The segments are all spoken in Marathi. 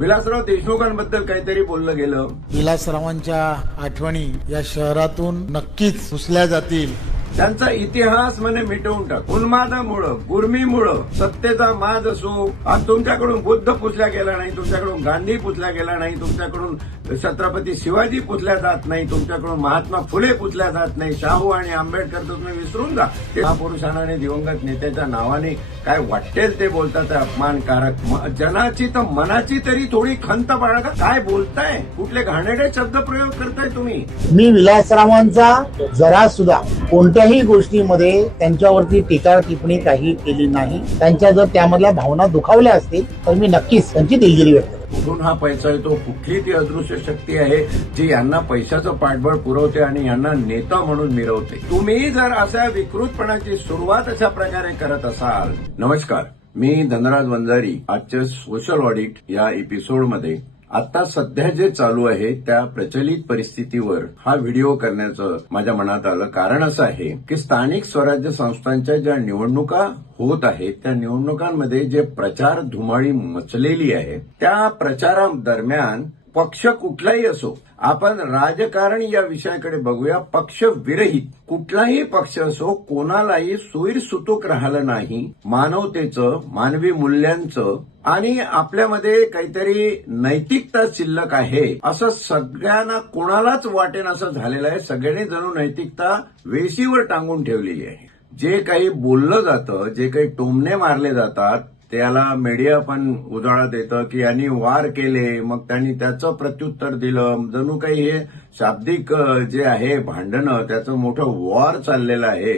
विलासराव देशमुखांबद्दल काहीतरी बोललं गेलं. विलासरावांच्या आठवणी या शहरातून नक्कीच पुसल्या जातील. त्यांचा इतिहास म्हणे मिटवून टाक. उन्मादामुळं, गुर्मीमुळं, सत्तेचा माज असो, आज तुमच्याकडून बुद्ध पुसल्या गेला नाही, तुमच्याकडून गांधी पुसल्या गेला नाही, तुमच्याकडून छत्रपती शिवाजी पुसल्या जात नाही, तुमच्याकडून महात्मा फुले पुसल्या जात नाही, शाहू आणि आंबेडकर तर तुम्ही विसरून जा. ते महापुरुषांना आणि दिवंगत नेत्याच्या नावाने काय वाटेल ते बोलतात, ते अपमानकारक. जनाची तर मनाची तरी थोडी खंत बाळगा. काय बोलताय, कुठले घाणेरडे शब्द प्रयोग करताय तुम्ही. मी विलासरावांचा जरा सुद्धा कोणत्याही गोष्टीमध्ये त्यांच्यावरती टीका टिप्पणी काही केली नाही. त्यांच्या जर त्यामधल्या भावना दुखावल्या असतील तर मी नक्कीच त्यांची दिलगिरी व्यक्त करतो. कुठून हा पैसा येतो, कुठली ती अदृश्य शक्ती आहे जी यांना पैशाचं पाठबळ पुरवते आणि यांना नेता म्हणून मिरवते. तुम्ही जर अशा विकृतपणाची सुरुवात अशा प्रकारे करत असाल. नमस्कार, मी धनराज वंजारी. आजच्या सोशल ऑडिट या एपिसोडमध्ये आता सध्या जे चालू आहे त्या प्रचलित परिस्थितीवर हा व्हिडिओ करण्याचं माझ्या मनात आलं. कारण असं आहे की स्थानिक स्वराज्य संस्थांच्या ज्या निवडणुका होत आहेत त्या निवडणुकांमध्ये जे प्रचार धुमाळी मचलेली आहे त्या प्रचारादरम्यान पक्ष कुठलाही असो, आपण राजकारण या विषयाकडे बघूया. पक्ष विरहित कुठलाही पक्ष असो, कोणालाही सुईरसुतूक राहिलं नाही. मानवतेचं, मानवी मूल्यांचं आणि आपल्यामध्ये काहीतरी नैतिकता शिल्लक आहे असं सगळ्यांना कोणालाच वाटेन असं झालेलं आहे. सगळ्यांनी जणू नैतिकता वेशीवर टांगून ठेवलेली आहे. जे काही बोललं जातं, जे काही टोमणे मारले जातात त्याला मीडिया पण उजाळा देतं की यांनी वार केले, मग त्यांनी त्याचं प्रत्युत्तर दिलं. जणू काही हे शाब्दिक जे आहे भांडणं, त्याचं मोठं वॉर चाललेलं आहे.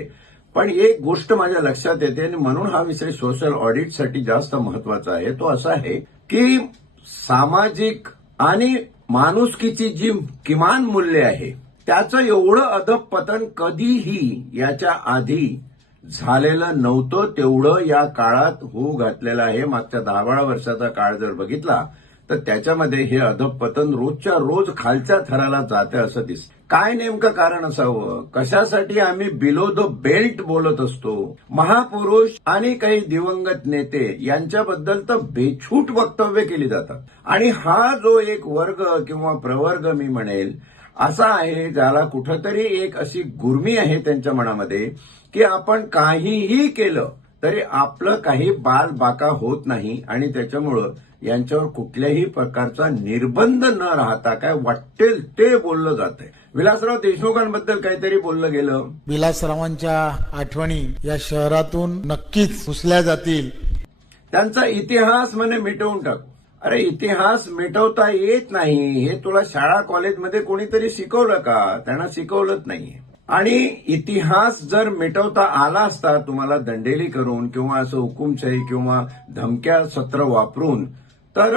पण एक गोष्ट माझ्या लक्षात येते आणि म्हणून हा विषय सोशल ऑडिटसाठी जास्त महत्वाचा आहे. तो असा आहे की सामाजिक आणि माणुसकीची जी किमान मूल्य आहे त्याचं एवढं अधःपतन कधीही याच्या आधी झालेलं नव्हतं. तेवढं या काळात होऊ घातलेलं आहे. मागच्या 10-12 वर्षाचा काळ जर बघितला तर त्याच्यामध्ये हे अधःपतन रोजच्या रोज खालच्या थराला जाते असं दिसतं. काय नेमकं कारण असावं, कशासाठी आम्ही बिलो द बेल्ट बोलत असतो. महापुरुष आणि काही दिवंगत नेते यांच्याबद्दल तर बेछूट वक्तव्य केली जातात. आणि हा जो एक वर्ग किंवा प्रवर्ग मी म्हणेल असा आहे ज्याला कुठंतरी एक अशी गुर्मी आहे त्यांच्या मनामध्ये की आपण काहीही केलं तरी आपलं काही बाल बाका होत नाही आणि त्याच्यामुळं यांच्यावर कुठल्याही प्रकारचा निर्बंध न राहता काय वाटेल ते बोललं जातंय. विलासराव देशमुखांबद्दल काहीतरी बोललं गेलं. विलासरावांच्या आठवणी या शहरातून नक्कीच पुसल्या जातील. त्यांचा इतिहास म्हणे मिटवून टाक. अरे इतिहास मिटवता येत नाही हे तुला शाळा कॉलेजमध्ये कोणीतरी शिकवलं का? त्यांना शिकवलंच नाहीये. आणि इतिहास जर मिटवता आला असता तुम्हाला दंडेली करून किंवा असं हुकुमशाही किंवा धमक्या सत्र वापरून तर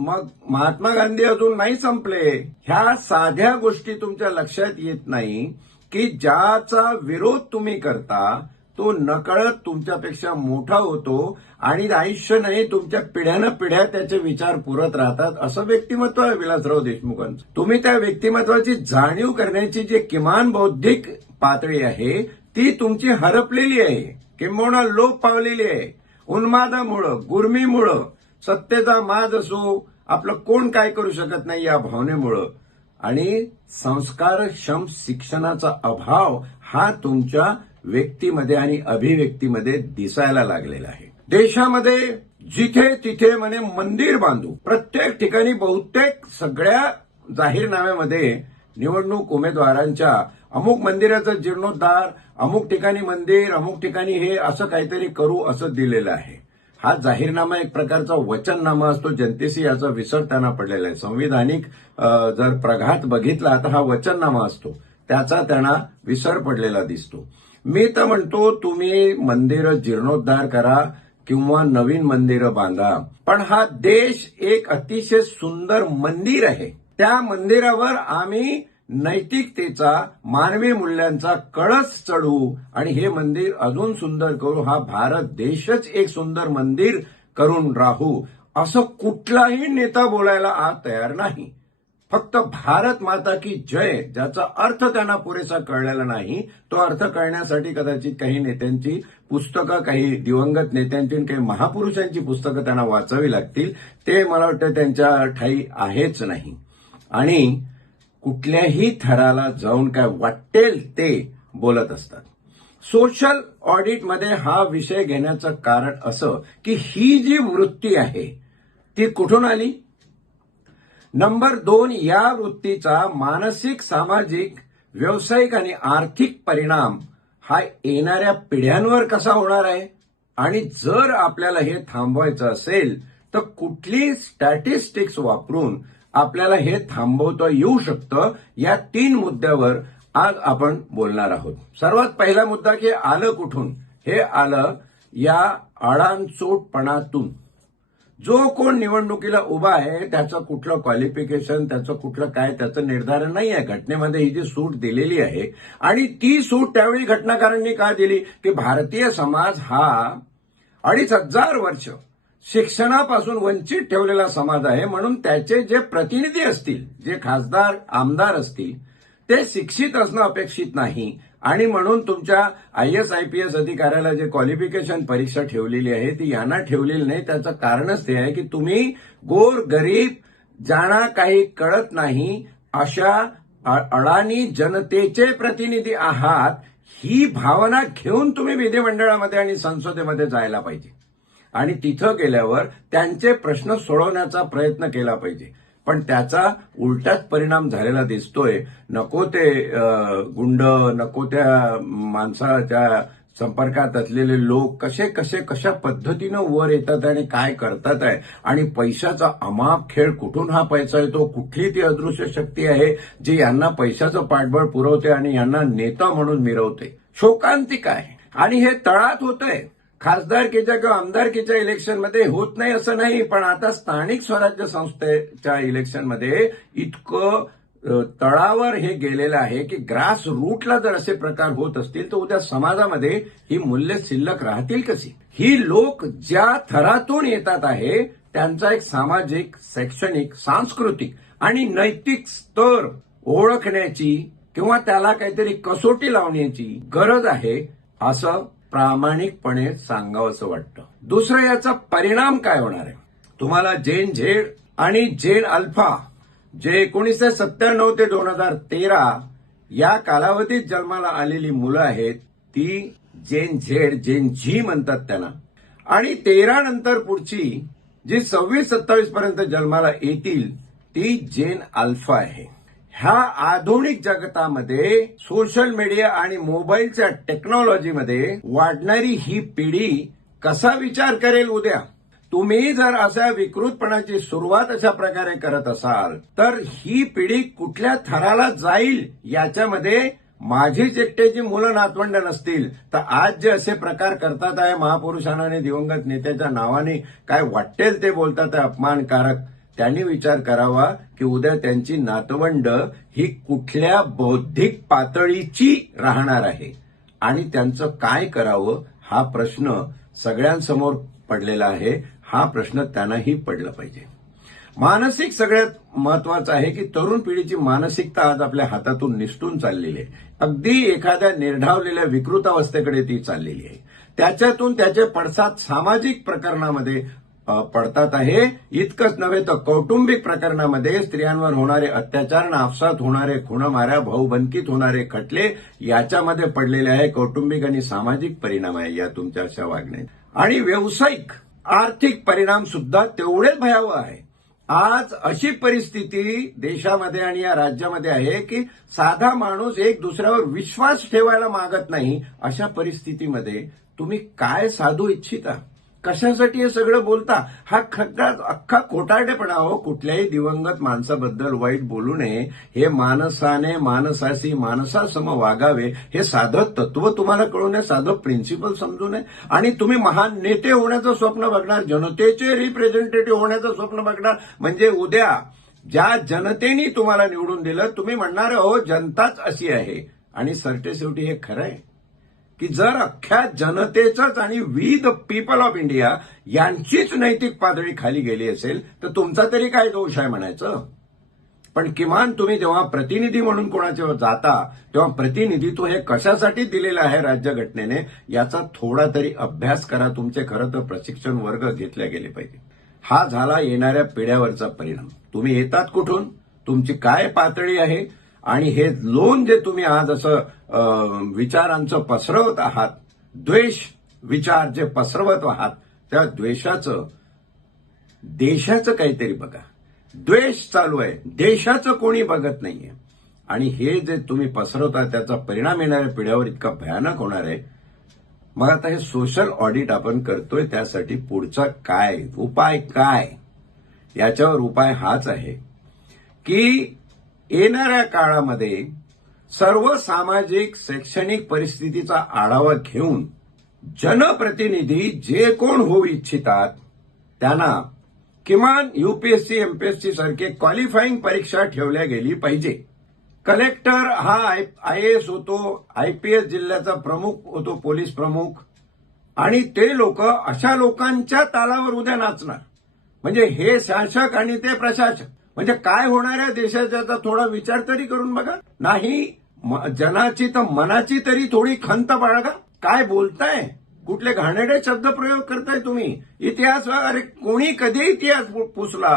मग महात्मा गांधी अजून नाही संपले. ह्या साध्या गोष्टी तुमच्या लक्षात येत नाही की ज्याचा विरोध तुम्ही करता तो नकळत तुमच्यापेक्षा मोठा होतो आणि आयुष्य नाही तुमच्या पिढ्यानं पिढ्या त्याचे विचार पुरत राहतात. असं व्यक्तिमत्व आहे विलासराव देशमुखांचं. तुम्ही त्या व्यक्तिमत्वाची जाणीव करण्याची जी किमान बौद्धिक पातळी आहे ती तुमची हरपलेली आहे, किंबहुना लोप पावलेली आहे. उन्मादामुळं, गुर्मीमुळं, सत्तेचा माज असो, आपलं कोण काय करू शकत नाही या भावनेमुळं आणि संस्कारक्षम शिक्षणाचा अभाव हा तुमच्या व्यक्तीमध्ये आणि अभिव्यक्तीमध्ये दिसायला लागलेला आहे. देशामध्ये जिथे तिथे म्हणे मंदिर बांधू, प्रत्येक ठिकाणी बहुतेक सगळ्या जाहीरनाम्यामध्ये निवडणूक उमेदवारांच्या अमुक मंदिराचा जीर्णोद्धार, अमुक ठिकाणी मंदिर, अमुक ठिकाणी हे असं काहीतरी करू असं दिलेलं आहे. हा जाहीरनामा एक प्रकारचा वचननामा असतो. जनतेशी याचा विसर त्यांना पडलेला आहे. संविधानिक जर प्रघात बघितला तर हा वचननामा असतो, त्याचा त्यांना विसर पडलेला दिसतो. मी तर म्हणतो तुम्ही मंदिरं जीर्णोद्धार करा किंवा नवीन मंदिरं बांधा, पण हा देश एक अतिशय सुंदर मंदिर आहे. त्या मंदिरावर आम्ही नैतिकतेचा, मानवी मूल्यांचा कळस चढवू आणि हे मंदिर अजून सुंदर करू. हा भारत देशच एक सुंदर मंदिर करून राहू असं कुठलाही नेता बोलायला आज तयार नाही. फक्त भारत माता की जय ज्याचा अर्थ त्यांना पुरेसा कळलेला नाही, तो अर्थ कळण्यासाठी कदाचित काही नेत्यांची पुस्तकं, काही दिवंगत नेत्यांची आणि काही महापुरुषांची पुस्तकं त्यांना वाचावी लागतील. ते मला वाटतं त्यांच्या ठाई आहेच नाही. आणि कुठल्याही थराला जाऊन काय वाटेल ते बोलत असतात. सोशल ऑडिटमध्ये हा विषय घेण्याचं कारण असं की ही जी वृत्ती आहे ती कुठून आली? नंबर 2, या वृत्तीचा मानसिक, सामाजिक, व्यावसायिक आणि आर्थिक परिणाम हा येणाऱ्या पिढ्यांवर कसा होणार आहे? आणि जर आपल्याला हे थांबवायचं असेल तर कुठली स्टॅटिस्टिक्स वापरून आपल्याला हे थांबवता येऊ शकतं, या 3 मुद्द्यावर आज आपण बोलणार आहोत. सर्वात पहिला मुद्दा की आलं कुठून? हे आलं या अडाणचोटपणातून. जो कोण निवडणुकीला उभा आहे त्याचं कुठलं क्वालिफिकेशन, त्याचं कुठलं काय, त्याचं निर्धारण नाही आहे. घटनेमध्ये ही जी सूट दिलेली आहे आणि ती सूट त्यावेळी घटनाकारांनी का दिली की भारतीय समाज हा 2500 वर्ष शिक्षणापासून वंचित ठेवलेला समाज आहे, म्हणून त्याचे जे प्रतिनिधी असतील, जे खासदार, आमदार असतील, ते शिक्षित असणं अपेक्षित नाही. आणि म्हणून तुमच्या IAS IPS अधिकाऱ्याला जे क्वालिफिकेशन परीक्षा ठेवलेली आहे ती यांना ठेवलेली नाही. त्याचं कारणच ते आहे की तुम्ही गोर गरीब, ज्यांना काही कळत नाही अशा अडाणी जनतेचे प्रतिनिधी आहात. ही भावना घेऊन तुम्ही विधिमंडळामध्ये आणि संसदेमध्ये जायला पाहिजे आणि तिथं गेल्यावर त्यांचे प्रश्न सोडवण्याचा प्रयत्न केला पाहिजे. पण त्याचा उलटाच परिणाम झालेला दिसतोय. नको ते गुंड, नको त्या माणसाच्या संपर्कात असलेले लोक कशा पद्धतीनं वर येतात आणि काय करतात आहे. आणि पैशाचा अमाप खेळ. कुठून हा पैसा येतो? कुठली ती अदृश्य शक्ती आहे जी यांना पैशाचं पाठबळ पुरवते आणि यांना नेता म्हणून मिरवते? शोकांतिक आहे. आणि हे तळात होतंय. खासदारकीच्या किंवा आमदारकीच्या इलेक्शनमध्ये होत नाही असं नाही, पण आता स्थानिक स्वराज्य संस्थेच्या इलेक्शनमध्ये इतकं तळावर हे गेलेलं आहे की ग्रास रूटला जर असे प्रकार होत असतील तर उद्या समाजामध्ये ही मूल्य शिल्लक राहतील कशी? ही लोक ज्या थरातून येतात आहे त्यांचा एक सामाजिक, शैक्षणिक, सांस्कृतिक आणि नैतिक स्तर ओळखण्याची किंवा त्याला काहीतरी कसोटी लावण्याची गरज आहे असं प्रामाणिकपणे सांगावंसं वाटतं. दुसरं, याचा परिणाम काय होणार आहे? तुम्हाला जेन झेड आणि जेन अल्फा जे 1997 ते 2013 या कालावधीत जन्माला आलेली मुलं आहेत ती जेन झेड, जेन झी म्हणतात त्यांना. आणि 13 नंतर पुढची जी 26-27 पर्यंत जन्माला येतील ती जेन अल्फा आहे. ह्या आधुनिक जगतामध्ये सोशल मीडिया आणि मोबाईलच्या टेक्नॉलॉजीमध्ये वाढणारी ही पिढी कसा विचार करेल उद्या? तुम्ही जर अशा विकृतपणाची सुरुवात अशा प्रकारे करत असाल तर ही पिढी कुठल्या थराला जाईल याच्यामध्ये माझीच एकट्याची मुलं नातवंड नसतील तर आज जे असे प्रकार करतात आहे महापुरुषांना आणि दिवंगत नेत्याच्या नावाने काय वाटेल ते बोलतात आहे अपमानकारक, त्यांनी विचार करावा की उद्या त्यांची नातवंड ही कुठल्या बौद्धिक पातळीची राहणार आहे आणि त्यांचं काय करावं हा प्रश्न सगळ्यांसमोर पडलेला आहे. हा प्रश्न त्यांनाही पडला पाहिजे. मानसिक सगळ्यात महत्वाचं आहे की तरुण पिढीची मानसिकता आज आपल्या हातातून निसटून चाललेली आहे. अगदी एखाद्या निर्ढावलेल्या विकृतावस्थेकडे ती चाललेली आहे. त्याच्यातून त्याचे पडसाद सामाजिक प्रकरणामध्ये पडतात आहे. इतकंच नव्हे तर कौटुंबिक प्रकरणामध्ये स्त्रियांवर होणारे अत्याचार, नाफसात होणारे खुणमाऱ्या, भाऊबंदकीत होणारे खटले याच्यामध्ये पडलेले आहे. कौटुंबिक आणि सामाजिक परिणाम आहे या तुमच्या अशा वागण्यात. आणि व्यावसायिक, आर्थिक परिणाम सुद्धा तेवढेच भयावह आहे. आज अशी परिस्थिती देशामध्ये आणि या राज्यामध्ये आहे की साधा माणूस एक दुसऱ्यावर विश्वास ठेवायला मागत नाही. अशा परिस्थितीमध्ये तुम्ही काय साधू इच्छिता? कशासाठी हे सगळं बोलता? हा अख्खा खोटारडेपणा हो. कुठल्याही दिवंगत माणसाबद्दल वाईट बोलू नये, हे माणसाने माणसाशी माणसासम वागावे, हे साधं तत्व तुम्हाला कळू नये, साधं प्रिन्सिपल समजू नये. आणि तुम्ही महान नेते होण्याचं स्वप्न बघणार, जनतेचे रिप्रेझेंटेटिव्ह होण्याचं स्वप्न बघणार. म्हणजे उद्या ज्या जनतेने तुम्हाला निवडून दिलं तुम्ही म्हणणार हो जनताच अशी आहे. आणि सरतेशेवटी हे खरं आहे की जर अख्ख्या जनतेचंच आणि we the people of India यांचीच नैतिक पातळी खाली गेली असेल तर तुमचा तरी काय दोष आहे म्हणायचं? पण किमान तुम्ही जेव्हा प्रतिनिधी म्हणून कोणाच्या जाता तेव्हा प्रतिनिधित्व हे कशासाठी दिलेलं आहे राज्यघटनेने याचा थोडा तरी अभ्यास करा. तुमचे खरं तर प्रशिक्षण वर्ग घेतले गेले पाहिजे. हा झाला येणाऱ्या पिढ्यावरचा परिणाम. तुम्ही येतात कुठून, तुमची काय पातळी आहे, आणि हे लोन जे तुम्ही आज असं विचारांचं पसरवत आहात, द्वेष विचार जे पसरवत आहात, त्या द्वेषाचं देशाचं काहीतरी बघा. द्वेष चालू आहे, देशाचं कोणी बघत नाहीये. आणि हे जे तुम्ही पसरवता त्याचा परिणाम येणाऱ्या पिढ्यावर इतका भयानक होणार आहे. मग आता हे सोशल ऑडिट आपण करतोय, त्यासाठी पुढचा काय उपाय, काय याच्यावर उपाय हाच आहे की येणाऱ्या काळामध्ये सर्व सामाजिक शैक्षणिक परिस्थितीचा आढावा घेऊन जनप्रतिनिधी जे कोण होऊ इच्छितात त्यांना किमान यूपीएससी एमपीएससी सारखे क्वालिफाईंग परीक्षा ठेवल्या गेली पाहिजे. कलेक्टर हा आयएएस होतो, आयपीएस जिल्ह्याचा प्रमुख होतो, पोलीस प्रमुख, आणि ते लोक अशा लोकांच्या तालावर उद्या नाचणार. म्हणजे हे शासक आणि ते प्रशासक, म्हणजे काय होणार आहे देशाचा थोडा विचार तरी करून बघा. नाही जनाची तर मनाची तरी थोडी खंत बाळगा. काय बोलताय, कुठले घाणेरडे शब्द प्रयोग करताय तुम्ही. इतिहास, अरे कोणी कधी इतिहास पुसला?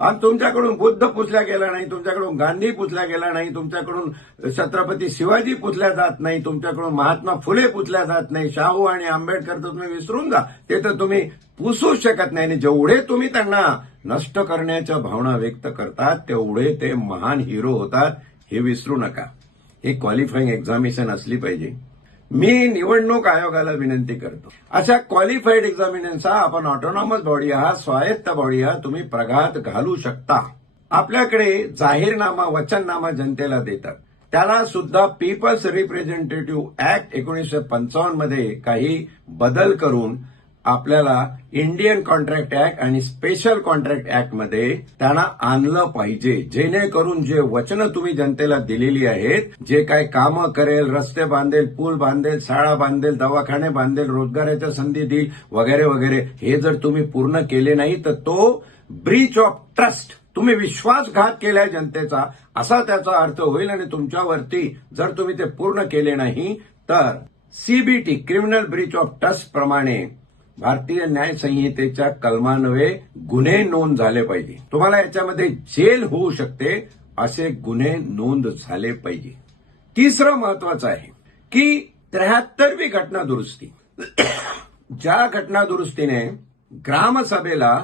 आणि तुमच्याकडून बुद्ध पुसला गेला नाही, तुमच्याकडून गांधी पुसला गेला नाही, तुमच्याकडून छत्रपती शिवाजी पुसल्या जात नाही, तुमच्याकडून महात्मा फुले पुसल्या जात नाही, शाहू आणि आंबेडकर तर तुम्ही विसरून जा, ते तर तुम्ही पुसू शकत नाही. आणि जेवढे तुम्ही त्यांना नष्ट करण्याच्या भावना व्यक्त करतात तेवढे ते महान हिरो होतात, हे विसरू नका. हे क्वालिफाईंग एक्झामिनेशन असली पाहिजे. मी निवडणूक आयोगाला विनंती करतो, अशा क्वालिफाईड एक्झामिनेशनचा आपण ऑटोनॉमस बॉडी आहात, स्वायत्त बॉडी आहात, तुम्ही प्रघात घालू शकता. आपल्याकडे जाहीरनामा, वचननामा जनतेला देतात, त्याला सुद्धा पीपल्स रिप्रेझेंटेटिव्ह ऍक्ट 1955 मध्ये काही बदल करून आपल्याला इंडियन कॉन्ट्रॅक्ट ऍक्ट आणि स्पेशल कॉन्ट्रॅक्ट ऍक्ट मध्ये त्यांना आणलं पाहिजे. जेणेकरून जे वचनं तुम्ही जनतेला दिलेली आहेत, जे काय कामं करेल, रस्ते बांधेल, पूल बांधेल, शाळा बांधेल, दवाखाने बांधेल, रोजगाराच्या संधी देईल वगैरे वगैरे, हे जर तुम्ही पूर्ण केले नाही तर तो ब्रीच ऑफ ट्रस्ट, तुम्ही विश्वासघात केलाय जनतेचा, असा त्याचा अर्थ होईल. आणि तुमच्यावरती जर तुम्ही ते पूर्ण केले नाही तर CBT, criminal Breach of trust प्रमाणे भारतीय न्याय संहितेच्या कलमान्वये गुन्हे नोंद झाले पाहिजे. तुम्हाला याच्यामध्ये जेल होऊ शकते, असे गुन्हे नोंद झाले पाहिजे. तिसरं महत्वाचं आहे की 73वी घटना दुरुस्ती, ज्या घटना दुरुस्तीने ग्रामसभेला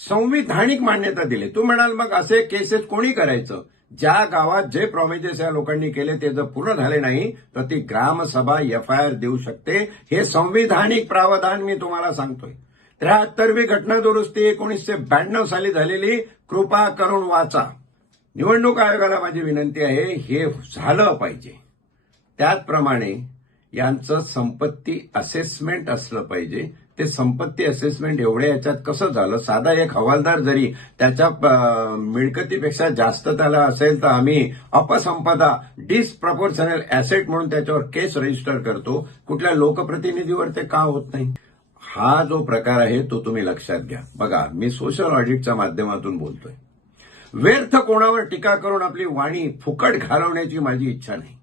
संविधानिक मान्यता दिली. तू म्हणाल मग असे केसेस कोणी करायचं? ज्या गावात जे प्रॉमिजेस या लोकांनी केले ते जर पूर्ण झाले नाही तर ती ग्रामसभा एफआयआर देऊ शकते. हे संविधानिक प्रावधान मी तुम्हाला सांगतोय. 73वी घटना दुरुस्ती 1992 साली झालेली, कृपा करून वाचा. निवडणूक आयोगाला माझी विनंती आहे, हे झालं पाहिजे. त्याचप्रमाणे यांचं संपत्ती असेसमेंट असलं पाहिजे. ते संपत्ती असेसमेंट एवढ्या याच्यात कसं झालं? साधा एक हवालदार जरी त्याच्या मिळकतीपेक्षा जास्त त्याला असेल तर आम्ही अपसंपदा, डिसप्रपोर्शनल ऍसेट म्हणून त्याच्यावर केस रजिस्टर करतो. कुठल्या लोकप्रतिनिधीवर ते का होत नाही? हा जो प्रकार आहे तो तुम्ही लक्षात घ्या. बघा, मी सोशल ऑडिटच्या माध्यमातून बोलतोय. व्यर्थ कोणावर टीका करून आपली वाणी फुकट घालवण्याची माझी इच्छा नाही.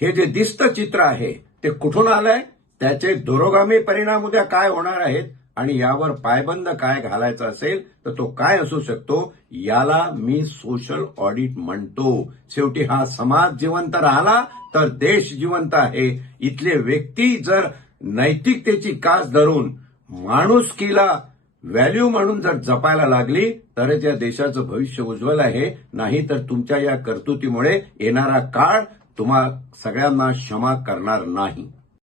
हे जे दिसतं चित्र आहे ते कुठून आलंय, त्याचे दुरोगामी परिणाम उद्या काय होणार आहेत, आणि यावर पायबंद काय घालायचा असेल तर तो काय असू शकतो, याला मी सोशल ऑडिट म्हणतो. शेवटी हा समाज जिवंत राहिला तर देश जिवंत आहे. इथले व्यक्ती जर नैतिकतेची कास धरून माणुसकीला व्हॅल्यू म्हणून जर जपायला लागली तरच या देशाचं भविष्य उज्ज्वल आहे. नाही तर तुमच्या या कर्तृत्वामुळे येणारा काळ तुम्हा सगळ्यांना क्षमा करणार नाही.